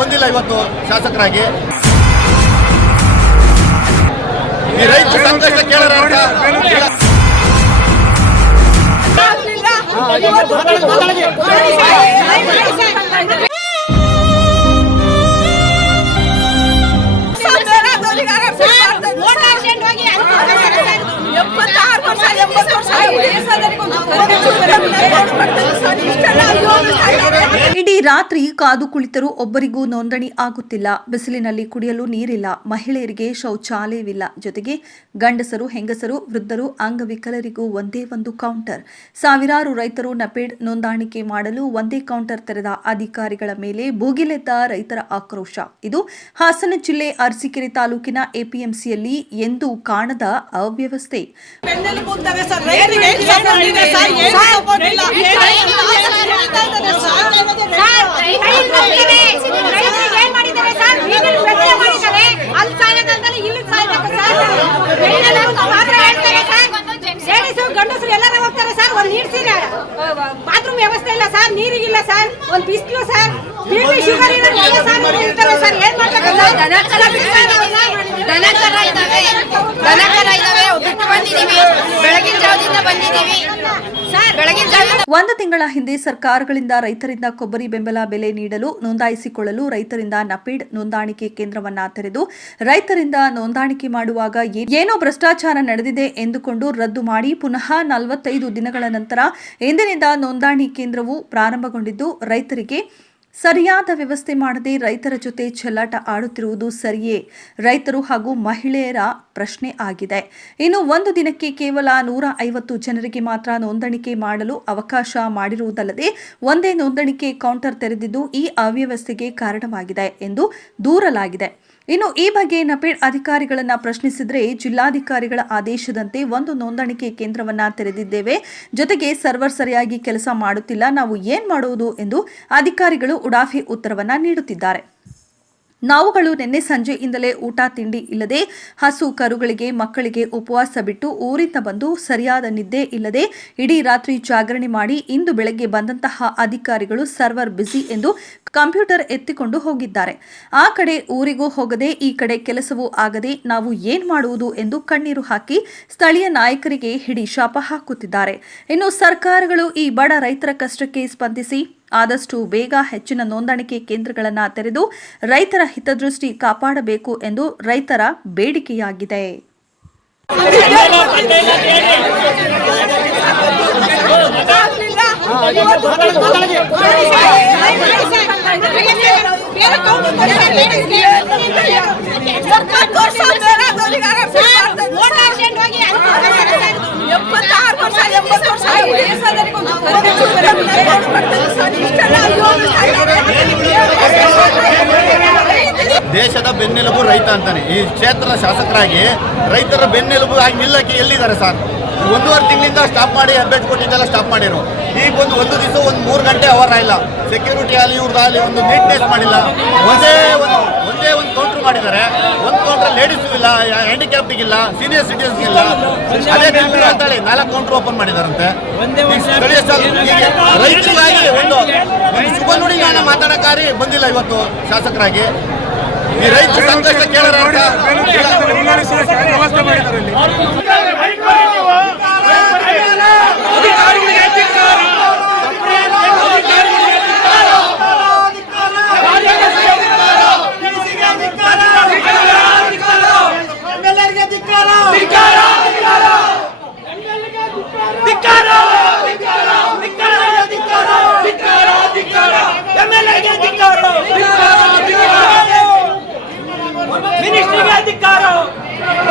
ಬಂದಿಲ್ಲ ಇವತ್ತು ಶಾಸಕರಾಗಿ. ಈ ರೈತ ಸಂಕಷ್ಟ ಕೇಳೋರ ಎಪ್ಪತ್ತಾರು ವರ್ಷ ಎಂಬತ್ತು ವರ್ಷ ರಾತ್ರಿ ಕಾದು ಕುಳಿತರೂ ಒಬ್ಬರಿಗೂ ನೋಂದಣಿ ಆಗುತ್ತಿಲ್ಲ ಬಿಸಿಲಿನಲ್ಲಿ ಕುಡಿಯಲು ನೀರಿಲ್ಲ ಮಹಿಳೆಯರಿಗೆ ಶೌಚಾಲಯವಿಲ್ಲ ಜೊತೆಗೆ ಗಂಡಸರು ಹೆಂಗಸರು ವೃದ್ಧರು ಅಂಗವಿಕಲರಿಗೂ ಒಂದೇ ಒಂದು ಕೌಂಟರ್ ಸಾವಿರಾರು ರೈತರು ನಪೇಡ್ ನೋಂದಾಣಿಕೆ ಮಾಡಲು ಒಂದೇ ಕೌಂಟರ್ ತೆರೆದ ಅಧಿಕಾರಿಗಳ ಮೇಲೆ ಭೂಗಿಲೆದ್ದ ರೈತರ ಆಕ್ರೋಶ ಇದು ಹಾಸನ ಜಿಲ್ಲೆ ಅರಸೀಕೆರೆ ತಾಲೂಕಿನ ಎಪಿಎಂಸಿಯಲ್ಲಿ ಎಂದು ಕಾಣದ ಅವ್ಯವಸ್ಥೆ ಗಂಡಸರು ಎಲ್ಲರೂ ಹೋಗ್ತಾರೆ ಸರ್. ಒಂದು ನೀರ್ ಸೀರೆ ಬಾತ್ರೂಮ್ ವ್ಯವಸ್ಥೆ ಇಲ್ಲ ಸರ್. ನೀರಿಗಿಲ್ಲ ಸರ್. ಒಂದು ಬಿಸಿಲು ಸರ್. ಶುಗರ್ ಸರ್ ಇರ್ತಾರೆ ಸರ್. ಏನ್ ಮಾಡ್ತಾರೆ ಸರ್? ದನ ಕರ ಬಿಟ್ಟು ಬೆಳಗಿನ ಜಾವದಿಂದ ಒಂದು ತಿಂಗಳ ಹಿಂದೆ ಸರ್ಕಾರಗಳಿಂದ ರೈತರಿಂದ ಕೊಬ್ಬರಿ ಬೆಂಬಲ ಬೆಲೆ ನೀಡಲು ನೋಂದಾಯಿಸಿಕೊಳ್ಳಲು ರೈತರಿಂದ ನಪೀಡ್ ನೋಂದಾಣಿಕೆ ಕೇಂದ್ರವನ್ನ ತೆರೆದು ರೈತರಿಂದ ನೋಂದಾಣಿಕೆ ಮಾಡುವಾಗ ಏನೋ ಭ್ರಷ್ಟಾಚಾರ ನಡೆದಿದೆ ಎಂದುಕೊಂಡು ರದ್ದು ಮಾಡಿ ಪುನಃ ನಲವತ್ತೈದು ದಿನಗಳ ನಂತರ ಇಂದಿನಿಂದ ನೋಂದಾಣಿ ಕೇಂದ್ರವು ಪ್ರಾರಂಭಗೊಂಡಿದ್ದು ರೈತರಿಗೆ ಸರಿಯಾದ ವ್ಯವಸ್ಥೆ ಮಾಡದೆ ರೈತರ ಜೊತೆ ಚೆಲ್ಲಾಟ ಆಡುತ್ತಿರುವುದು ಸರಿಯೇ? ರೈತರು ಹಾಗೂ ಮಹಿಳೆಯರ ಪ್ರಶ್ನೆ ಆಗಿದೆ. ಇನ್ನು ಒಂದು ದಿನಕ್ಕೆ ಕೇವಲ ನೂರ ಐವತ್ತು ಜನರಿಗೆ ಮಾತ್ರ ನೋಂದಣಿಕೆ ಮಾಡಲು ಅವಕಾಶ ಮಾಡಿರುವುದಲ್ಲದೆ, ಒಂದೇ ನೋಂದಣಿಕೆ ಕೌಂಟರ್ ತೆರೆದಿದ್ದು ಈ ಅವ್ಯವಸ್ಥೆಗೆ ಕಾರಣವಾಗಿದೆ ಎಂದು ದೂರಲಾಗಿದೆ. ಇನ್ನು ಈ ಬಗ್ಗೆ ನಪೇಡ್ ಅಧಿಕಾರಿಗಳನ್ನ ಪ್ರಶ್ನಿಸಿದ್ರೆ ಜಿಲ್ಲಾಧಿಕಾರಿಗಳ ಆದೇಶದಂತೆ ಒಂದು ನೋಂದಣಿಕೆ ಕೇಂದ್ರವನ್ನ ತೆರೆದಿದ್ದೇವೆ. ಜೊತೆಗೆ ಸರ್ವರ್ ಸರಿಯಾಗಿ ಕೆಲಸ ಮಾಡುತ್ತಿಲ್ಲ. ನಾವು ಏನ್ ಮಾಡುವುದು ಎಂದು ಅಧಿಕಾರಿಗಳು ಉಡಾಫಿ ಉತ್ತರವನ್ನ ನೀಡುತ್ತಿದ್ದಾರೆ. ನಾವುಗಳು ನಿನ್ನೆ ಸಂಜೆಯಿಂದಲೇ ಊಟ, ತಿಂಡಿ ಇಲ್ಲದೆ ಹಸು ಕರುಗಳಿಗೆ, ಮಕ್ಕಳಿಗೆ ಉಪವಾಸ ಬಿಟ್ಟು ಊರಿಂದ ಬಂದು ಸರಿಯಾದ ನಿದ್ದೆ ಇಲ್ಲದೆ ಇಡೀ ರಾತ್ರಿ ಜಾಗರಣೆ ಮಾಡಿ ಇಂದು ಬೆಳಗ್ಗೆ ಬಂದಂತಹ ಅಧಿಕಾರಿಗಳು ಸರ್ವರ್ ಬ್ಯುಸಿ ಎಂದು ಕಂಪ್ಯೂಟರ್ ಎತ್ತಿಕೊಂಡು ಹೋಗಿದ್ದಾರೆ. ಆ ಕಡೆ ಊರಿಗೂ ಹೋಗದೆ, ಈ ಕಡೆ ಕೆಲಸವೂ ಆಗದೆ ನಾವು ಏನ್ ಮಾಡುವುದು ಎಂದು ಕಣ್ಣೀರು ಹಾಕಿ ಸ್ಥಳೀಯ ನಾಯಕರಿಗೆ ಹಿಡಿ ಶಾಪ ಹಾಕುತ್ತಿದ್ದಾರೆ. ಇನ್ನು ಸರ್ಕಾರಗಳು ಈ ಬಡ ರೈತರ ಕಷ್ಟಕ್ಕೆ ಸ್ಪಂದಿಸಿ ಆದಷ್ಟು ಬೇಗ ಹೆಚ್ಚಿನ ನೋಂದಣಿಕೆ ಕೇಂದ್ರಗಳನ್ನು ತೆರೆದು ರೈತರ ಹಿತದೃಷ್ಟಿ ಕಾಪಾಡಬೇಕು ಎಂದು ರೈತರ ಬೇಡಿಕೆಯಾಗಿದೆ ಬೇರೆ ಕೌಂಟರ್ ತೆರೆದ ಲೇಡೀಸ್ಗೆ ಸರ್ಕಾರ ತೋರ್ಸೋದು ಬೇರೆದವ್ರಿಗೆ ಆರಾಮ ಮಾಡ್ತಾರೆ. ಎಪ್ಪತ್ತಾರು ವರ್ಷ ಎಂಬತ್ತು ವರ್ಷ ವಯಸ್ಸಾದವರಿಗೊಂದು ಇಷ್ಟೆಲ್ಲ ದೇಶದ ಬೆನ್ನೆಲುಬು ರೈತ ಅಂತಾನೆ. ಈ ಕ್ಷೇತ್ರದ ಶಾಸಕರಾಗಿ ರೈತರ ಬೆನ್ನೆಲುಬು ಆಗಿ ನಿಲ್ಲಕ್ಕೆ ಎಲ್ಲಿದ್ದಾರೆ ಸರ್? ಒಂದೂವರೆ ತಿಂಗಳಿಂದ ಸ್ಟಾಪ್ ಮಾಡಿ ಅಪ್ಡೇಟ್ ಕೊಟ್ಟಿದ್ದೆಲ್ಲ ಸ್ಟಾಪ್ ಮಾಡಿರು. ಈಗ ಒಂದು ಒಂದು ದಿವಸ ಒಂದು ಮೂರು ಗಂಟೆ ಅವರ್ ಇಲ್ಲ. ಸೆಕ್ಯೂರಿಟಿ ಆಗಲಿ ಇವ್ರದ್ದಾಗಲಿ ಒಂದು ನೀಟ್ನೆಸ್ ಮಾಡಿಲ್ಲ. ಒಂದೇ ಒಂದು ಒಂದೇ ಒಂದು ಕೌಂಟ್ರ್ ಮಾಡಿದ್ದಾರೆ. ಒಂದು ಕೌಂಟ್ರ್ ಲೇಡೀಸು ಇಲ್ಲ ಹ್ಯಾಂಡಿಕ್ಯಾಪ್ಟಿಗಿಲ್ಲ ಸೀನಿಯರ್ ಸಿಟಿಸ್ ಇಲ್ಲ. ಅದೇ ತಿಂಗಳು ಅಂತೇಳಿ ನಾಲ್ಕು ಕೌಂಟ್ರ್ ಓಪನ್ ಮಾಡಿದಾರಂತೆ. ರೈತರಿಗಾಗಿ ಒಂದು ಒಂದು ಶುಭ ನುಡಿಗಾನ ಮಾತಾಡಕ್ಕಾರಿ ಬಂದಿಲ್ಲ ಇವತ್ತು ಶಾಸಕರಾಗಿ. ಈ ರೈತ ಸಂಕಷ್ಟ ಕೇಳೋಣ ವ್ಯವಸ್ಥೆ ಮಾಡಿದ್ರಲ್ಲಿ